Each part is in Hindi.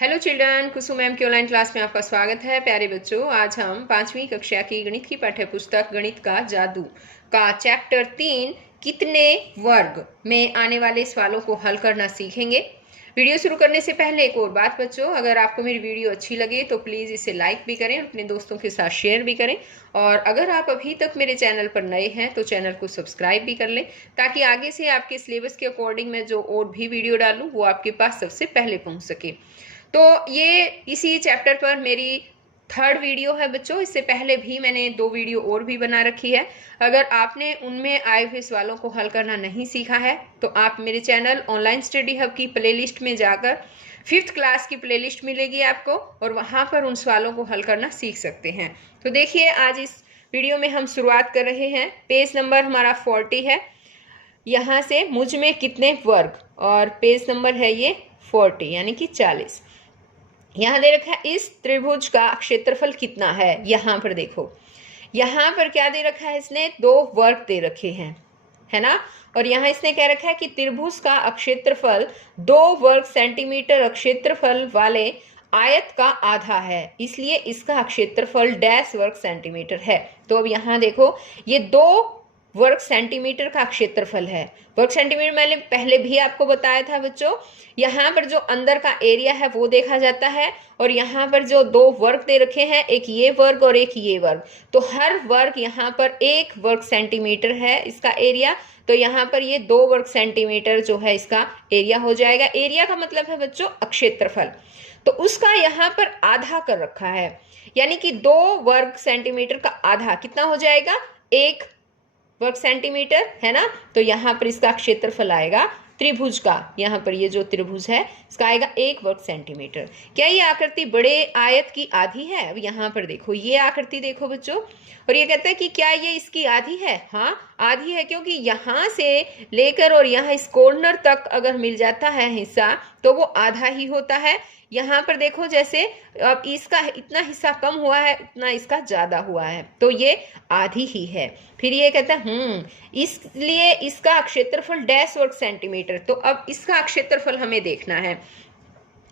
हेलो चिल्ड्रन, कुसुम मैम की ऑनलाइन क्लास में आपका स्वागत है। प्यारे बच्चों, आज हम 5वीं कक्षा की गणित की पाठ्य पुस्तक गणित का जादू का चैप्टर 3 कितने वर्ग में आने वाले सवालों को हल करना सीखेंगे। वीडियो शुरू करने से पहले एक और बात बच्चों, अगर आपको मेरी वीडियो अच्छी लगे तो प्लीज़ इसे लाइक भी करें, अपने दोस्तों के साथ शेयर भी करें। और अगर आप अभी तक मेरे चैनल पर नए हैं तो चैनल को सब्सक्राइब भी कर लें, ताकि आगे से आपके सिलेबस के अकॉर्डिंग मैं जो और भी वीडियो डालूँ वो आपके पास सबसे पहले पहुँच सके। तो ये इसी चैप्टर पर मेरी 3rd वीडियो है बच्चों। इससे पहले भी मैंने 2 वीडियो और भी बना रखी है। अगर आपने उनमें आए हुए सवालों को हल करना नहीं सीखा है तो आप मेरे चैनल ऑनलाइन स्टडी हब की प्लेलिस्ट में जाकर 5th क्लास की प्लेलिस्ट मिलेगी आपको, और वहाँ पर उन सवालों को हल करना सीख सकते हैं। तो देखिए, आज इस वीडियो में हम शुरुआत कर रहे हैं। पेज नंबर हमारा 40 है। यहाँ से मुझ में कितने वर्ग, और पेज नंबर है ये 40 यानी कि 40। यहाँ दे रखा है इस त्रिभुज का क्षेत्रफल कितना है। यहाँ पर देखो, यहाँ पर क्या दे रखा है, इसने 2 वर्ग दे रखे हैं, है ना। और यहाँ इसने कह रखा है कि त्रिभुज का क्षेत्रफल 2 वर्ग सेंटीमीटर क्षेत्रफल वाले आयत का आधा है, इसलिए इसका क्षेत्रफल डैश वर्ग सेंटीमीटर है। तो अब यहाँ देखो, ये 2 वर्ग सेंटीमीटर का क्षेत्रफल है। वर्ग सेंटीमीटर मैंने पहले भी आपको बताया था बच्चों। यहाँ पर जो अंदर का एरिया है वो देखा जाता है, और यहाँ पर जो 2 वर्ग दे रखे हैं, एक ये वर्ग और एक ये वर्ग, तो हर वर्ग यहाँ पर 1 वर्ग सेंटीमीटर है इसका एरिया। तो यहाँ पर ये 2 वर्ग सेंटीमीटर जो है इसका एरिया हो जाएगा। एरिया का मतलब है बच्चों क्षेत्रफल, तो उसका यहाँ पर आधा कर रखा है, यानी कि 2 वर्ग सेंटीमीटर का आधा कितना हो जाएगा, 1 वर्ग सेंटीमीटर, है ना। तो यहाँ पर इसका क्षेत्रफल आएगा त्रिभुज का, यहाँ पर ये जो त्रिभुज है इसका आएगा 1 वर्ग सेंटीमीटर। क्या ये आकृति बड़े आयत की आधी है? अब यहाँ पर देखो, ये आकृति देखो बच्चों, और ये कहता है कि क्या ये इसकी आधी है? हाँ, आधी है, क्योंकि यहाँ से लेकर और यहाँ इस कॉर्नर तक अगर मिल जाता है हिस्सा तो वो आधा ही होता है। यहाँ पर देखो, जैसे अब इसका इतना हिस्सा कम हुआ है, उतना इसका ज्यादा हुआ है, तो ये आधी ही है। फिर ये कहता है इसलिए इसका क्षेत्रफल डैश वर्ग सेंटीमीटर। तो अब इसका क्षेत्रफल हमें देखना है।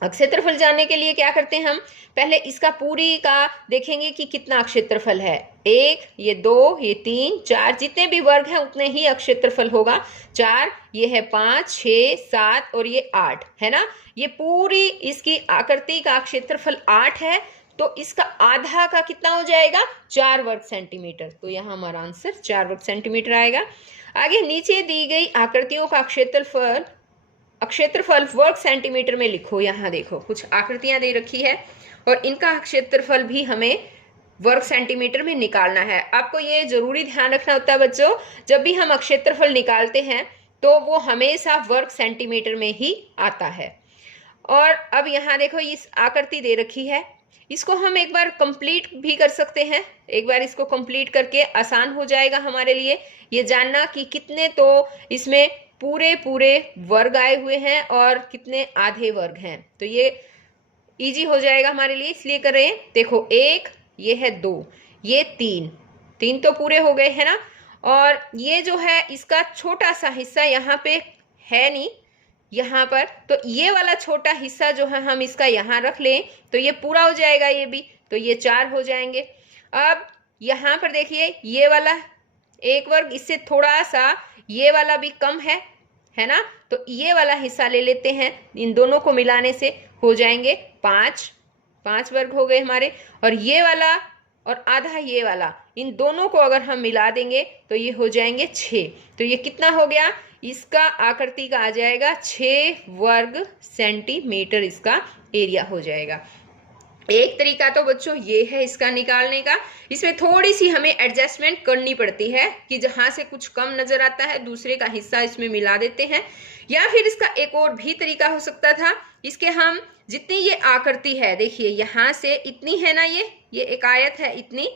क्षेत्रफल जानने के लिए क्या करते हैं हम, पहले इसका पूरी का देखेंगे कि कितना क्षेत्रफल है। 1, ये 2, ये 3, 4, जितने भी वर्ग हैं उतने ही क्षेत्रफल होगा। 4, ये है 5, 6, 7 और ये 8, है ना। ये पूरी इसकी आकृति का क्षेत्रफल 8 है, तो इसका आधा का कितना हो जाएगा, 4 वर्ग सेंटीमीटर। तो यहाँ हमारा आंसर 4 वर्ग सेंटीमीटर आएगा। आगे नीचे दी गई आकृतियों का क्षेत्रफल वर्ग सेंटीमीटर में लिखो। यहाँ देखो, कुछ आकृतियां दे रखी है और इनका क्षेत्रफल भी हमें वर्ग सेंटीमीटर में निकालना है। आपको ये जरूरी ध्यान रखना होता है बच्चों, जब भी हम क्षेत्रफल निकालते हैं तो वो हमेशा वर्ग सेंटीमीटर में ही आता है। और अब यहाँ देखो, इस आकृति दे रखी है, इसको हम एक बार कंप्लीट भी कर सकते हैं। एक बार इसको कंप्लीट करके आसान हो जाएगा हमारे लिए ये जानना कि कितने तो इसमें पूरे वर्ग आए हुए हैं और कितने आधे वर्ग हैं। तो ये इजी हो जाएगा हमारे लिए, इसलिए कर रहे हैं। देखो, 1, ये है 2, ये 3 तो पूरे हो गए, है ना। और ये जो है इसका छोटा सा हिस्सा यहाँ पे है नहीं, यहाँ पर, तो ये वाला छोटा हिस्सा जो है हम इसका यहाँ रख लें तो ये पूरा हो जाएगा ये भी, तो ये 4 हो जाएंगे। अब यहाँ पर देखिए, ये वाला 1 वर्ग, इससे थोड़ा सा ये वाला भी कम है ना। तो ये वाला हिस्सा ले लेते हैं, इन दोनों को मिलाने से हो जाएंगे 5 वर्ग हो गए हमारे। और ये वाला और आधा ये वाला, इन दोनों को अगर हम मिला देंगे तो ये हो जाएंगे 6। तो ये कितना हो गया, इसका आकृति का आ जाएगा 6 वर्ग सेंटीमीटर, इसका एरिया हो जाएगा। एक तरीका तो बच्चों ये है इसका निकालने का। इसमें थोड़ी सी हमें एडजस्टमेंट करनी पड़ती है कि जहां से कुछ कम नजर आता है दूसरे का हिस्सा इसमें मिला देते हैं। या फिर इसका एक और भी तरीका हो सकता था, इसके हम जितनी ये आकृति है, देखिए यहाँ से इतनी है ना, ये एक आयत है इतनी,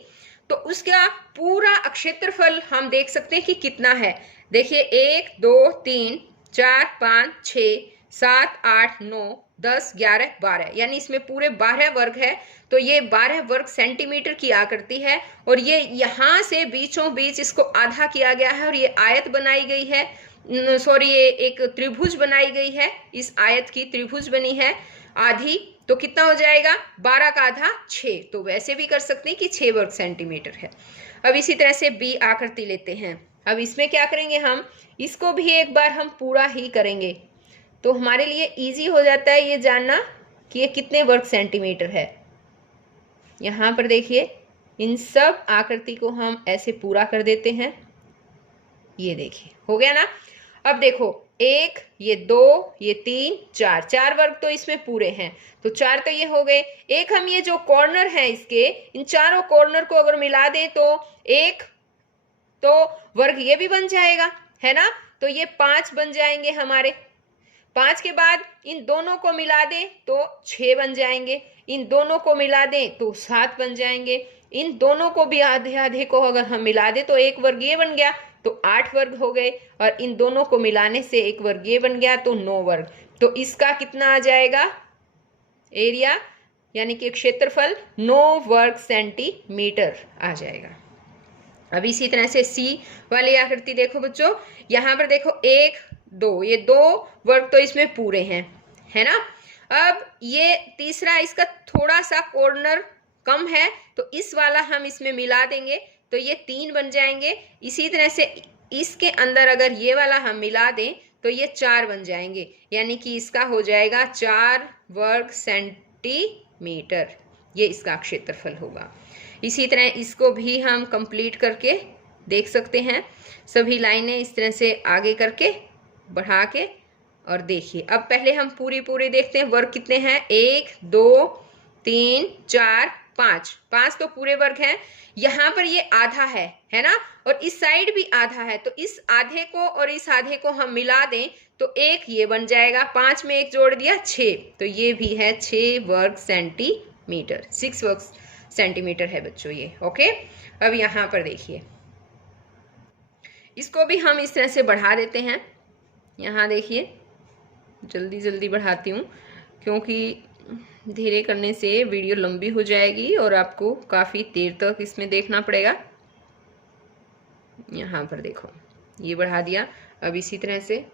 तो उसका पूरा क्षेत्रफल हम देख सकते हैं कि कितना है। देखिए 1, 2, 3, 4, 5, 6, 7, 8, 9, 10, 11, 12, यानी इसमें पूरे 12 वर्ग है। तो ये 12 वर्ग सेंटीमीटर की आकृति है, और ये यहाँ से बीचों बीच इसको आधा किया गया है और ये आयत बनाई गई है, सॉरी, ये एक त्रिभुज बनाई गई है। इस आयत की त्रिभुज बनी है आधी, तो कितना हो जाएगा, 12 का आधा 6, तो वैसे भी कर सकते हैं कि 6 वर्ग सेंटीमीटर है। अब इसी तरह से बी आकृति लेते हैं। अब इसमें क्या करेंगे, हम इसको भी एक बार हम पूरा ही करेंगे, तो हमारे लिए इजी हो जाता है ये जानना कि ये कितने वर्ग सेंटीमीटर है। यहाँ पर देखिए, इन सब आकृति को हम ऐसे पूरा कर देते हैं। ये देखिए हो गया ना। अब देखो, 1, ये 2, ये 3, 4 वर्ग तो इसमें पूरे हैं, तो 4 तो ये हो गए। एक हम ये जो कॉर्नर है इसके, इन चारों कॉर्नर को अगर मिला दें तो एक तो वर्ग ये भी बन जाएगा, है ना। तो ये 5 बन जाएंगे हमारे। 5 के बाद इन दोनों को मिला दें तो 6 बन जाएंगे, इन दोनों को मिला दें तो 7 बन जाएंगे, इन दोनों को भी आधे आधे को अगर हम मिला दें तो एक वर्ग ये बन गया, तो 8 वर्ग हो गए, और इन दोनों को मिलाने से एक वर्ग ये बन गया, तो 9 वर्ग। तो इसका कितना आ जाएगा एरिया, यानी कि क्षेत्रफल 9 वर्ग सेंटीमीटर आ जाएगा। अब इसी तरह से सी वाली आकृति देखो बच्चों, यहाँ पर देखो 1, 2, ये 2 वर्ग तो इसमें पूरे हैं, है ना। अब ये तीसरा, इसका थोड़ा सा कॉर्नर कम है, तो इस वाला हम इसमें मिला देंगे तो ये 3 बन जाएंगे। इसी तरह से इसके अंदर अगर ये वाला हम मिला दें तो ये 4 बन जाएंगे, यानी कि इसका हो जाएगा 4 वर्ग सेंटीमीटर, ये इसका क्षेत्रफल होगा। इसी तरह इसको भी हम कंप्लीट करके देख सकते हैं, सभी लाइनें इस तरह से आगे करके बढ़ा के। और देखिए, अब पहले हम पूरी देखते हैं वर्ग कितने हैं। 1, 2, 3, 4, 5 तो पूरे वर्ग हैं। यहाँ पर ये आधा है ना, और इस साइड भी आधा है, तो इस आधे को और इस आधे को हम मिला दें तो एक ये बन जाएगा। 5 में 1 जोड़ दिया 6, तो ये भी है 6 वर्ग सेंटीमीटर, 6 वर्ग सेंटीमीटर है बच्चों ये। ओके, अब यहाँ पर देखिए, इसको भी हम इस तरह से बढ़ा देते हैं। यहाँ देखिए, जल्दी बढ़ाती हूँ क्योंकि धीरे करने से वीडियो लंबी हो जाएगी और आपको काफ़ी देर तक इसमें देखना पड़ेगा। यहाँ पर देखो, ये बढ़ा दिया। अब इसी तरह से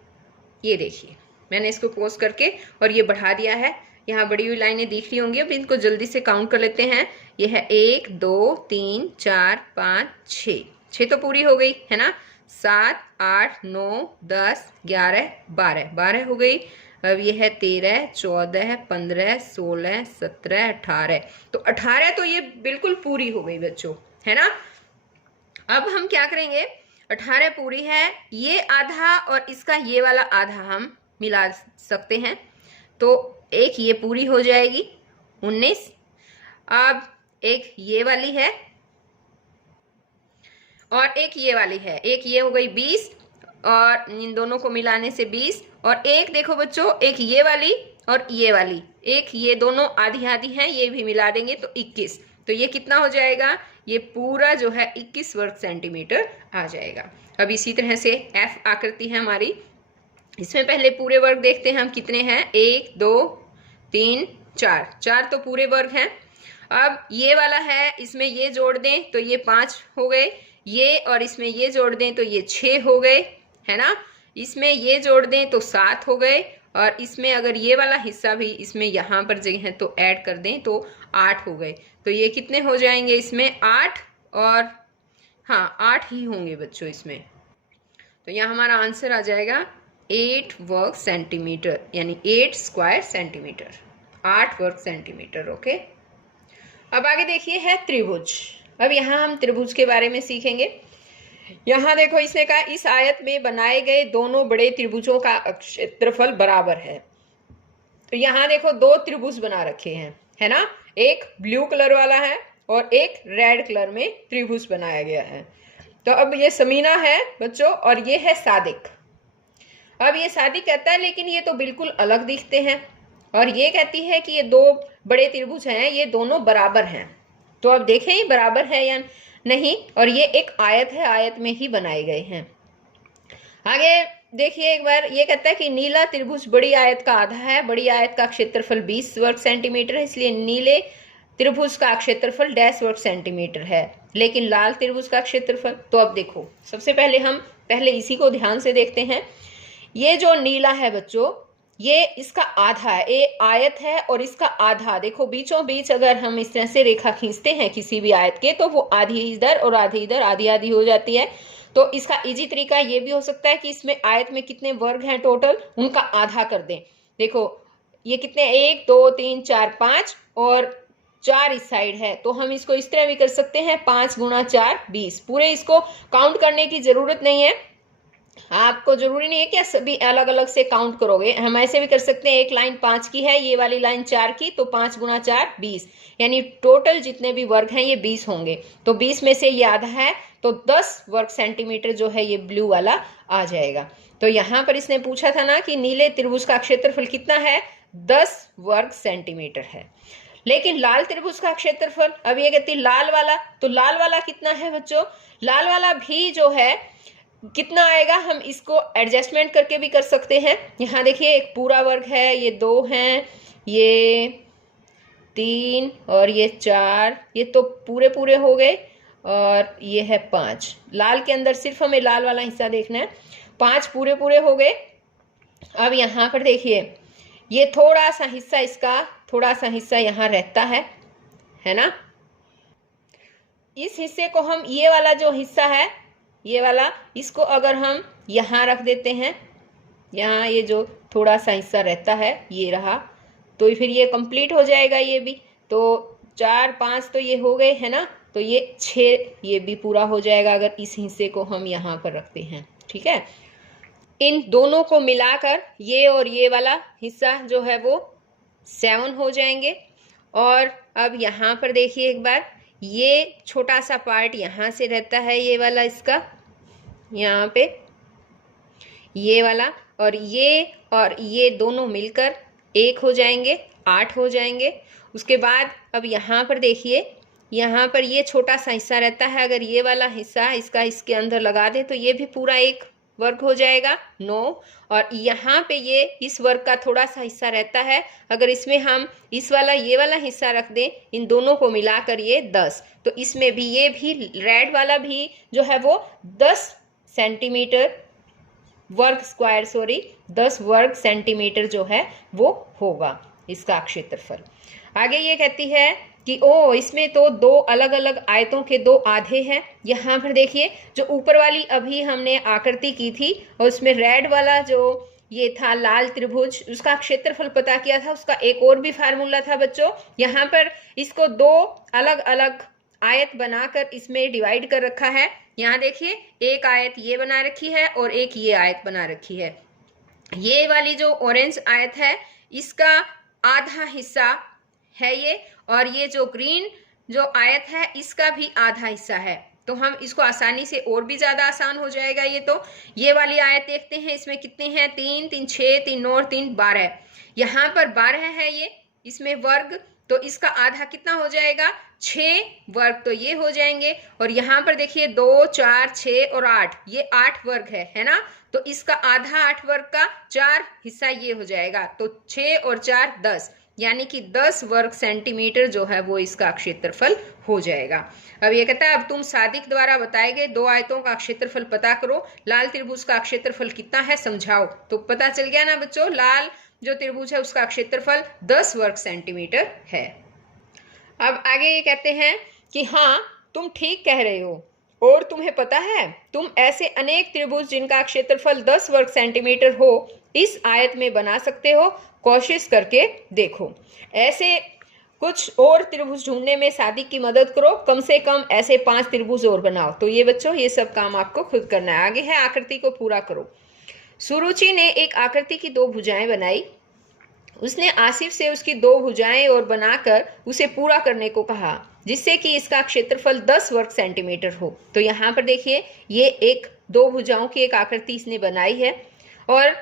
ये देखिए, मैंने इसको पॉज करके और ये बढ़ा दिया है। यहाँ बड़ी हुई लाइनें दिख रही होंगी, अब इनको जल्दी से काउंट कर लेते हैं। ये है 1, 2, 3, 4, 5, 6 तो पूरी हो गई, है ना। 7, 8, 9, 10, 11, 12 हो गई। अब ये है 13, 14, 15, 16, 17, 18, तो 18 तो ये बिल्कुल पूरी हो गई बच्चों, है ना। अब हम क्या करेंगे, 18 पूरी है, ये आधा और इसका ये वाला आधा हम मिला सकते हैं, तो एक ये पूरी हो जाएगी 19। अब एक ये वाली है और एक ये वाली है, एक ये हो गई 20, और इन दोनों को मिलाने से 20, और एक देखो बच्चों, एक ये वाली और ये वाली, एक ये दोनों आधी आधी हैं, ये भी मिला देंगे तो 21। तो ये कितना हो जाएगा, ये पूरा जो है 21 वर्ग सेंटीमीटर आ जाएगा। अब इसी तरह से एफ आकृति है हमारी, इसमें पहले पूरे वर्ग देखते हैं हम कितने हैं। 1, 2, 3, 4 तो पूरे वर्ग हैं। अब ये वाला है, इसमें ये जोड़ दें तो ये 5 हो गए, ये और इसमें ये जोड़ दें तो ये 6 हो गए, है ना। इसमें ये जोड़ दें तो 7 हो गए, और इसमें अगर ये वाला हिस्सा भी इसमें यहाँ पर जगह है तो ऐड कर दें तो 8 हो गए। तो ये कितने हो जाएंगे इसमें, 8, और हाँ 8 ही होंगे बच्चों इसमें। तो यहाँ हमारा आंसर आ जाएगा 8 वर्ग सेंटीमीटर, यानी 8 स्क्वायर सेंटीमीटर, 8 वर्ग सेंटीमीटर। ओके, अब आगे देखिए है त्रिभुज। अब यहाँ हम त्रिभुज के बारे में सीखेंगे। यहाँ देखो, इसने कहा इस आयत में बनाए गए दोनों बड़े त्रिभुजों का क्षेत्रफल बराबर है। तो यहाँ देखो 2 त्रिभुज बना रखे हैं, है ना। एक ब्लू कलर वाला है और एक रेड कलर में त्रिभुज बनाया गया है। तो अब ये समीना है बच्चों और ये है सादिक। अब ये सादिक कहता है लेकिन ये तो बिल्कुल अलग दिखते हैं, और ये कहती है कि ये 2 बड़े त्रिभुज हैं, ये दोनों बराबर हैं। तो अब देखें ये बराबर है या नहीं, और ये एक आयत है, आयत में ही बनाए गए हैं। आगे देखिए एक बार, ये कहता है कि नीला त्रिभुज बड़ी आयत का आधा है, बड़ी आयत का क्षेत्रफल 20 वर्ग सेंटीमीटर है, इसलिए नीले त्रिभुज का क्षेत्रफल डैश वर्ग सेंटीमीटर है, लेकिन लाल त्रिभुज का क्षेत्रफल। तो अब देखो, सबसे पहले हम इसी को ध्यान से देखते हैं। ये जो नीला है बच्चों, ये इसका आधा है, ये आयत है और इसका आधा, देखो बीचों बीच अगर हम इस तरह से रेखा खींचते हैं किसी भी आयत के, तो वो आधी इधर और आधी इधर, आधी आधी हो जाती है। तो इसका इजी तरीका ये भी हो सकता है कि इसमें आयत में कितने वर्ग हैं टोटल, उनका आधा कर दें। देखो ये कितने, 1 2 3 4 5 और 4 इस साइड है, तो हम इसको इस तरह भी कर सकते हैं, 5 गुणा 4 20। पूरे इसको काउंट करने की जरूरत नहीं है, आपको जरूरी नहीं है कि सभी अलग अलग से काउंट करोगे, हम ऐसे भी कर सकते हैं, एक लाइन 5 की है, ये वाली लाइन 4 की, तो 5 गुणा 4 20, यानी टोटल जितने भी वर्ग हैं ये 20 होंगे। तो 20 में से ये आधा है, तो 10 वर्ग सेंटीमीटर जो है ये ब्लू वाला आ जाएगा। तो यहां पर इसने पूछा था ना कि नीले त्रिभुज का क्षेत्रफल कितना है, 10 वर्ग सेंटीमीटर है। लेकिन लाल त्रिभुज का क्षेत्रफल, अब ये कहती लाल वाला, तो लाल वाला कितना है बच्चों, लाल वाला भी जो है कितना आएगा, हम इसको एडजस्टमेंट करके भी कर सकते हैं। यहाँ देखिए एक पूरा वर्ग है, ये 2 हैं, ये 3 और ये 4, ये तो पूरे पूरे हो गए, और ये है 5। लाल के अंदर सिर्फ हमें लाल वाला हिस्सा देखना है, 5 पूरे पूरे हो गए। अब यहाँ पर देखिए ये थोड़ा सा हिस्सा, इसका थोड़ा सा हिस्सा यहाँ रहता है ना। इस हिस्से को हम, ये वाला जो हिस्सा है ये वाला, इसको अगर हम यहाँ रख देते हैं, यहाँ ये जो थोड़ा सा हिस्सा रहता है ये रहा, तो फिर ये कंप्लीट हो जाएगा ये भी। तो 4 5 तो ये हो गए है ना, तो ये 6 ये भी पूरा हो जाएगा अगर इस हिस्से को हम यहाँ पर रखते हैं। ठीक है, इन दोनों को मिलाकर ये और ये वाला हिस्सा जो है वो 7 हो जाएंगे। और अब यहाँ पर देखिए एक बार, ये छोटा सा पार्ट यहाँ से रहता है, ये वाला इसका यहाँ पे, ये वाला और ये दोनों मिलकर 1 हो जाएंगे, 8 हो जाएंगे। उसके बाद अब यहाँ पर देखिए, यहाँ पर ये छोटा सा हिस्सा रहता है, अगर ये वाला हिस्सा इसका इसके अंदर लगा दे तो ये भी पूरा 1 वर्ग हो जाएगा 9। और यहाँ पे ये इस वर्ग का थोड़ा सा हिस्सा रहता है, अगर इसमें हम इस वाला ये वाला हिस्सा रख दें, इन दोनों को मिलाकर ये 10, तो इसमें भी ये भी रेड वाला भी जो है वो 10 सेंटीमीटर वर्ग स्क्वायर, 10 वर्ग सेंटीमीटर जो है वो होगा इसका क्षेत्रफल। आगे ये कहती है कि ओ इसमें तो 2 अलग अलग आयतों के 2 आधे हैं। यहाँ पर देखिए जो ऊपर वाली अभी हमने आकृति की थी और उसमें रेड वाला जो ये था लाल त्रिभुज, उसका क्षेत्रफल पता किया था, उसका एक और भी फार्मूला था बच्चों। यहाँ पर इसको 2 अलग अलग आयत बनाकर इसमें डिवाइड कर रखा है। यहाँ देखिए एक आयत ये बना रखी है और एक ये आयत बना रखी है। ये वाली जो ऑरेंज आयत है इसका आधा हिस्सा है ये, और ये जो ग्रीन जो आयत है इसका भी आधा हिस्सा है। तो हम इसको आसानी से, और भी ज्यादा आसान हो जाएगा ये। तो ये वाली आयत देखते हैं, इसमें कितने हैं, 3 3 6 3 9 और 3 12। यहाँ पर 12 है ये, इसमें वर्ग, तो इसका आधा कितना हो जाएगा, 6 वर्ग, तो ये हो जाएंगे। और यहाँ पर देखिए 2 4 6 और 8, ये 8 वर्ग है ना, तो इसका आधा 8 वर्ग का 4 हिस्सा ये हो जाएगा, तो 6 और 4 10, यानी कि 10 वर्ग सेंटीमीटर जो है वो इसका क्षेत्रफल हो जाएगा। अब ये कहता है अब तुम सादिक द्वारा बताए गए 2 आयतों का क्षेत्रफल पता करो, लाल त्रिभुज का क्षेत्रफल कितना है समझाओ। तो पता चल गया ना बच्चों, लाल जो त्रिभुज है उसका क्षेत्रफल 10 वर्ग सेंटीमीटर है। अब आगे ये कहते हैं कि हाँ तुम ठीक कह रहे हो, और तुम्हें पता है तुम ऐसे अनेक त्रिभुज जिनका क्षेत्रफल 10 वर्ग सेंटीमीटर हो इस आयत में बना सकते हो, कोशिश करके देखो। ऐसे कुछ और त्रिभुज ढूंढने में सादिक की मदद करो, कम से कम ऐसे 5 त्रिभुज और बनाओ। तो ये बच्चों ये सब काम आपको खुद करना है। आगे है आकृति को पूरा करो। सुरुचि ने एक आकृति की 2 भुजाएं बनाई। उसने आसिफ से उसकी 2 भुजाएं और बनाकर उसे पूरा करने को कहा, जिससे कि इसका क्षेत्रफल 10 वर्ग सेंटीमीटर हो। तो यहाँ पर देखिए ये 2 भुजाओं की एक आकृति इसने बनाई है, और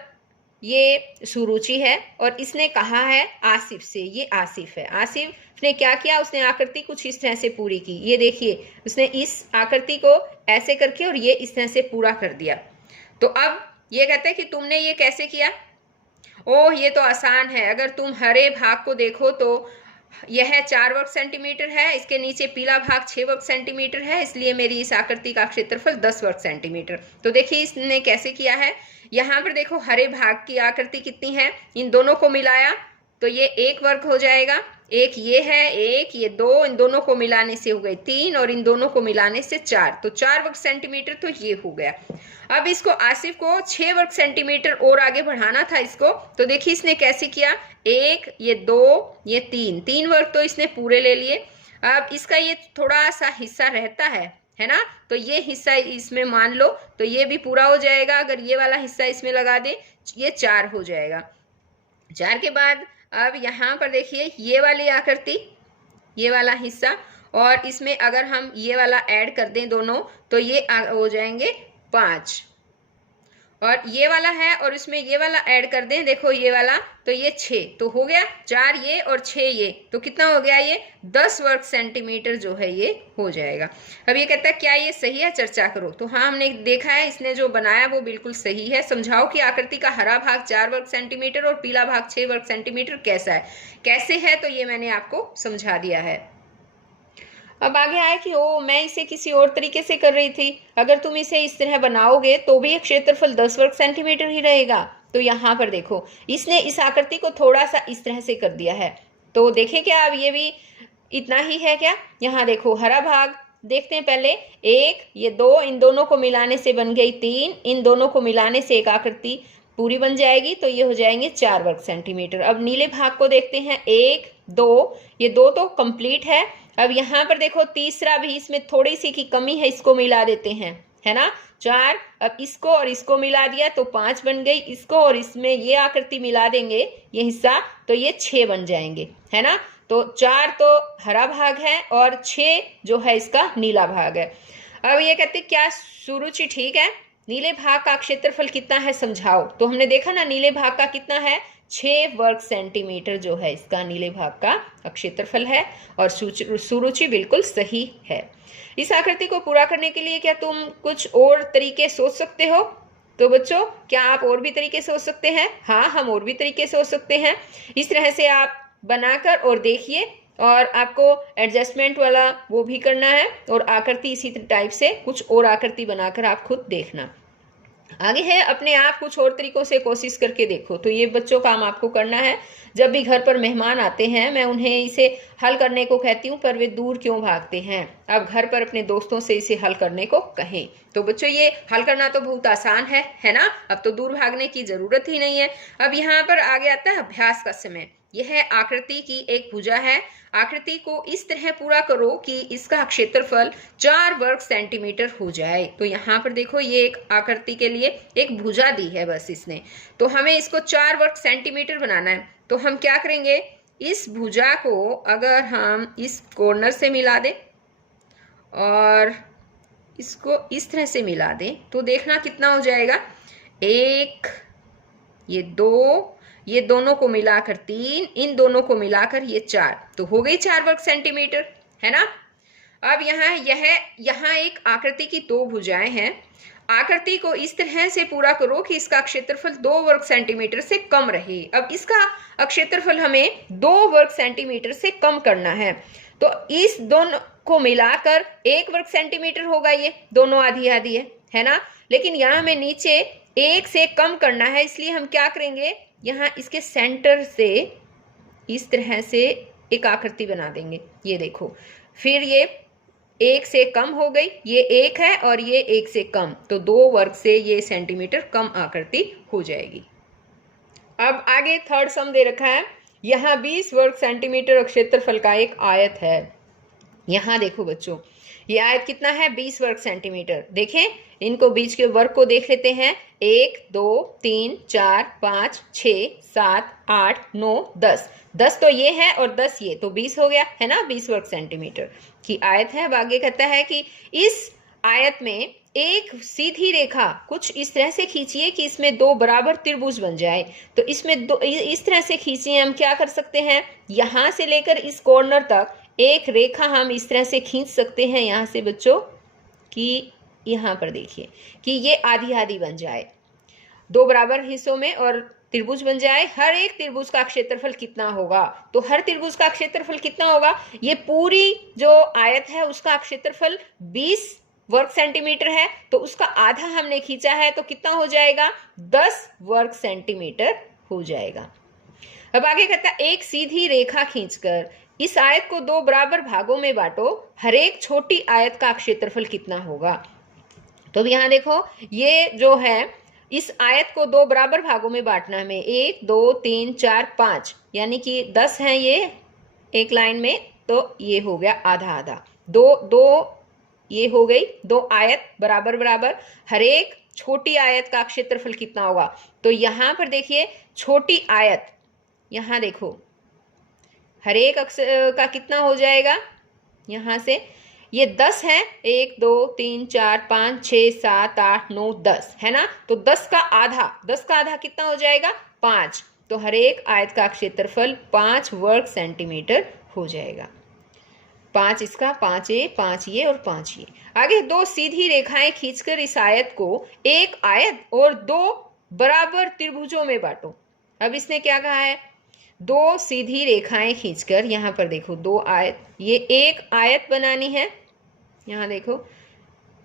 ये सुरुचि है, और इसने कहा है आसिफ से, ये आसिफ है। आसिफ ने क्या किया, उसने आकृति कुछ इस तरह से पूरी की। ये देखिए उसने इस आकृति को ऐसे करके और ये इस तरह से पूरा कर दिया। तो अब ये कहते हैं कि तुमने ये कैसे किया। ओह ये तो आसान है, अगर तुम हरे भाग को देखो तो यह 4 वर्ग सेंटीमीटर है, इसके नीचे पीला भाग 6 वर्ग सेंटीमीटर है, इसलिए मेरी इस आकृति का क्षेत्रफल 10 वर्ग सेंटीमीटर। तो देखिए इसने कैसे किया है, यहाँ पर देखो हरे भाग की आकृति कितनी है, इन दोनों को मिलाया तो ये 1 वर्ग हो जाएगा, एक ये है, एक ये 2, इन दोनों को मिलाने से हो गए 3 और इन दोनों को मिलाने से 4, तो 4 वर्ग सेंटीमीटर तो ये हो गया। अब इसको आसिफ को 6 वर्ग सेंटीमीटर और आगे बढ़ाना था इसको, तो देखिए इसने कैसे किया, 1 ये 2 ये 3 वर्ग तो इसने पूरे ले लिए। अब इसका ये थोड़ा सा हिस्सा रहता है ना, तो ये हिस्सा इसमें मान लो तो ये भी पूरा हो जाएगा, अगर ये वाला हिस्सा इसमें लगा दे ये 4 हो जाएगा। 4 के बाद अब यहाँ पर देखिए ये वाली आकृति, ये वाला हिस्सा, और इसमें अगर हम ये वाला ऐड कर दें दोनों तो ये हो जाएंगे 5, और ये वाला है और इसमें ये वाला ऐड कर दें, देखो ये वाला, तो ये 6, तो हो गया 4 ये और 6 ये, तो कितना हो गया, ये 10 वर्ग सेंटीमीटर जो है ये हो जाएगा। अब ये कहता है क्या ये सही है, चर्चा करो। तो हाँ, हमने देखा है इसने जो बनाया वो बिल्कुल सही है। समझाओ कि आकृति का हरा भाग 4 वर्ग सेंटीमीटर और पीला भाग 6 वर्ग सेंटीमीटर कैसा है, कैसे है, तो ये मैंने आपको समझा दिया है। अब आगे आया कि ओ मैं इसे किसी और तरीके से कर रही थी, अगर तुम इसे इस तरह बनाओगे तो भी क्षेत्रफल 10 वर्ग सेंटीमीटर ही रहेगा। तो यहाँ पर देखो इसने इस आकृति को थोड़ा सा इस तरह से कर दिया है, तो देखें क्या अब ये भी इतना ही है क्या। यहाँ देखो हरा भाग देखते हैं पहले, 1 ये 2, इन दोनों को मिलाने से बन गई 3, इन दोनों को मिलाने से एक आकृति पूरी बन जाएगी, तो ये हो जाएंगे 4 वर्ग सेंटीमीटर। अब नीले भाग को देखते हैं, 1 2, ये 2 तो कंप्लीट है। अब यहाँ पर देखो तीसरा भी, इसमें थोड़ी सी की कमी है, इसको मिला देते हैं, है ना, 4। अब इसको और इसको मिला दिया तो 5 बन गई, इसको और इसमें ये आकृति मिला देंगे ये हिस्सा तो ये 6 बन जाएंगे, है ना। तो 4 तो हरा भाग है और 6 जो है इसका नीला भाग है। अब ये कहते क्या सुरुचि ठीक है, नीले भाग का क्षेत्रफल कितना है समझाओ। तो हमने देखा ना नीले भाग का कितना है, 6 वर्ग सेंटीमीटर जो है इसका नीले भाग का क्षेत्रफल है, और सुरुचि बिल्कुल सही है। इस आकृति को पूरा करने के लिए क्या तुम कुछ और तरीके सोच सकते हो। तो बच्चों क्या आप और भी तरीके सोच सकते हैं। हाँ, हम और भी तरीके सोच सकते हैं। इस तरह से आप बनाकर और देखिए, और आपको एडजस्टमेंट वाला वो भी करना है, और आकृति इसी टाइप से कुछ और आकृति बनाकर आप खुद देखना। आगे है अपने आप कुछ और तरीकों से कोशिश करके देखो। तो ये बच्चों काम आपको करना है। जब भी घर पर मेहमान आते हैं मैं उन्हें इसे हल करने को कहती हूँ, पर वे दूर क्यों भागते हैं। अब घर पर अपने दोस्तों से इसे हल करने को कहें। तो बच्चों ये हल करना तो बहुत आसान है ना, अब तो दूर भागने की जरूरत ही नहीं है। अब यहाँ पर आगे आता है अभ्यास का समय। यह आकृति की एक भुजा है, आकृति को इस तरह पूरा करो कि इसका क्षेत्रफल 4 वर्ग सेंटीमीटर हो जाए। तो यहाँ पर देखो ये एक आकृति के लिए एक भुजा दी है बस इसने, तो हमें इसको 4 वर्ग सेंटीमीटर बनाना है। तो हम क्या करेंगे, इस भुजा को अगर हम इस कॉर्नर से मिला दें और इसको इस तरह से मिला दें तो देखना कितना हो जाएगा, 1 ये 2, ये दोनों को मिलाकर 3, इन दोनों को मिलाकर ये 4, तो हो गई 4 वर्ग सेंटीमीटर, है ना। अब यहाँ एक आकृति की 2 भुजाएं हैं। आकृति को इस तरह से पूरा करो कि इसका क्षेत्रफल 2 वर्ग सेंटीमीटर से कम रहे। अब इसका क्षेत्रफल हमें 2 वर्ग सेंटीमीटर से कम करना है, तो इस दोनों को मिलाकर 1 वर्ग सेंटीमीटर होगा। ये दोनों आधी आधी है ना, लेकिन यहाँ हमें नीचे 1 से कम करना है, इसलिए हम क्या करेंगे, यहाँ इसके सेंटर से इस तरह से एक आकृति बना देंगे। ये देखो, फिर ये 1 से कम हो गई, ये 1 है और ये 1 से कम, तो 2 वर्ग से ये सेंटीमीटर कम आकृति हो जाएगी। अब आगे थर्ड सम दे रखा है, यहाँ 20 वर्ग सेंटीमीटर क्षेत्रफल का एक आयत है। यहाँ देखो बच्चों, ये आयत कितना है, 20 वर्ग सेंटीमीटर। देखें इनको बीच के वर्ग को देख लेते हैं, 1 2 3 4 5 6 7 8 9 10, 10 तो ये है और 10 ये, तो 20 हो गया, है ना। 20 वर्ग सेंटीमीटर की आयत है। अब आगे कहता है कि इस आयत में एक सीधी रेखा कुछ इस तरह से खींचिए कि इसमें 2 बराबर त्रिभुज बन जाए। तो इसमें इस तरह से खींचिए, हम क्या कर सकते हैं, यहाँ से लेकर इस कॉर्नर तक एक रेखा हम इस तरह से खींच सकते हैं यहाँ से बच्चों, कि यहाँ पर देखिए कि ये आधी आधी बन जाए 2 बराबर हिस्सों में, और त्रिभुज बन जाए, हर एक त्रिभुज का क्षेत्रफल कितना होगा। तो हर त्रिभुज का क्षेत्रफल कितना होगा, ये पूरी जो आयत है उसका क्षेत्रफल 20 वर्ग सेंटीमीटर है, तो उसका आधा हमने खींचा है तो कितना हो जाएगा, 10 वर्ग सेंटीमीटर हो जाएगा। अब आगे कहता है एक सीधी रेखा खींचकर इस आयत को 2 बराबर भागों में बांटो, हर एक छोटी आयत का क्षेत्रफल कितना होगा। तो यहां देखो, ये जो है इस आयत को 2 बराबर भागों में बांटना हमें, 1 2 3 4 5, यानी कि 10 है ये एक लाइन में, तो ये हो गया आधा आधा, दो दो ये हो गई 2 आयत बराबर बराबर, हर एक छोटी आयत का क्षेत्रफल कितना होगा। तो यहां पर देखिए छोटी आयत, यहां देखो हर एक अक्ष का कितना हो जाएगा, यहां से ये 10 है, 1 2 3 4 5 6 7 8 9 10 है ना, तो 10 का आधा कितना हो जाएगा, 5। तो हर एक आयत का क्षेत्रफल 5 वर्ग सेंटीमीटर हो जाएगा। 5 इसका, 5 ये 5 ये और 5 ये। आगे 2 सीधी रेखाएं खींचकर इस आयत को एक आयत और 2 बराबर त्रिभुजों में बांटो। अब इसने क्या कहा है, 2 सीधी रेखाएं खींचकर, यहां पर देखो 2 आयत, ये एक आयत बनानी है, यहां देखो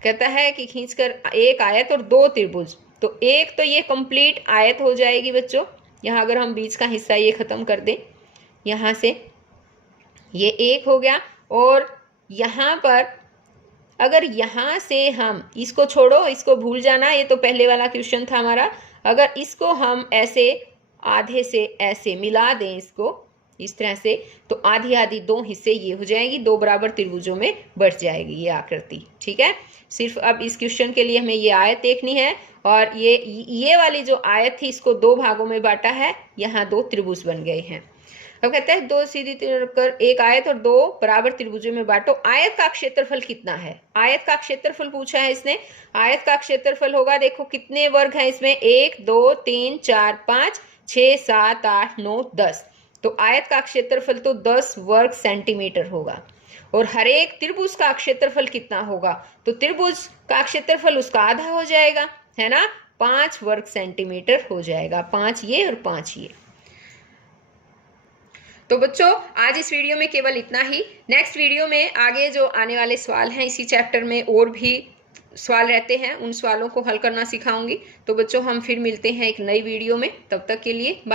कहता है कि खींचकर एक आयत और 2 त्रिभुज, तो एक तो ये कंप्लीट आयत हो जाएगी बच्चों। यहां अगर हम बीच का हिस्सा ये खत्म कर दें, यहां से ये एक हो गया, और यहां पर अगर यहां से हम इसको छोड़ो, इसको भूल जाना, ये तो पहले वाला क्वेश्चन था हमारा, अगर इसको हम ऐसे आधे से ऐसे मिला दें, इसको इस तरह से, तो आधी आधी 2 हिस्से ये हो जाएगी, 2 बराबर त्रिभुजों में बढ़ जाएगी ये आकृति। ठीक है, सिर्फ अब इस क्वेश्चन के लिए हमें ये आयत देखनी है, और ये वाली जो आयत थी इसको 2 भागों में बांटा है, यहाँ 2 त्रिभुज बन गए हैं। अब कहते हैं 2 सीधी कर एक आयत और 2 बराबर त्रिभुजों में बांटो, आयत का क्षेत्रफल कितना है। आयत का क्षेत्रफल पूछा है इसने, आयत का क्षेत्रफल होगा, देखो कितने वर्ग हैं इसमें, 1 2 3 4 5 6 7 8 9 10, तो आयत का क्षेत्रफल तो 10 वर्ग सेंटीमीटर होगा। और हर एक त्रिभुज का क्षेत्रफल कितना होगा, तो त्रिभुज का क्षेत्रफल उसका आधा हो जाएगा, है ना, 5 वर्ग सेंटीमीटर हो जाएगा, 5 ये और 5 ये। तो बच्चों आज इस वीडियो में केवल इतना ही। नेक्स्ट वीडियो में आगे जो आने वाले सवाल हैं इसी चैप्टर में और भी सवाल रहते हैं, उन सवालों को हल करना सिखाऊंगी। तो बच्चों हम फिर मिलते हैं एक नई वीडियो में, तब तक के लिए बाय।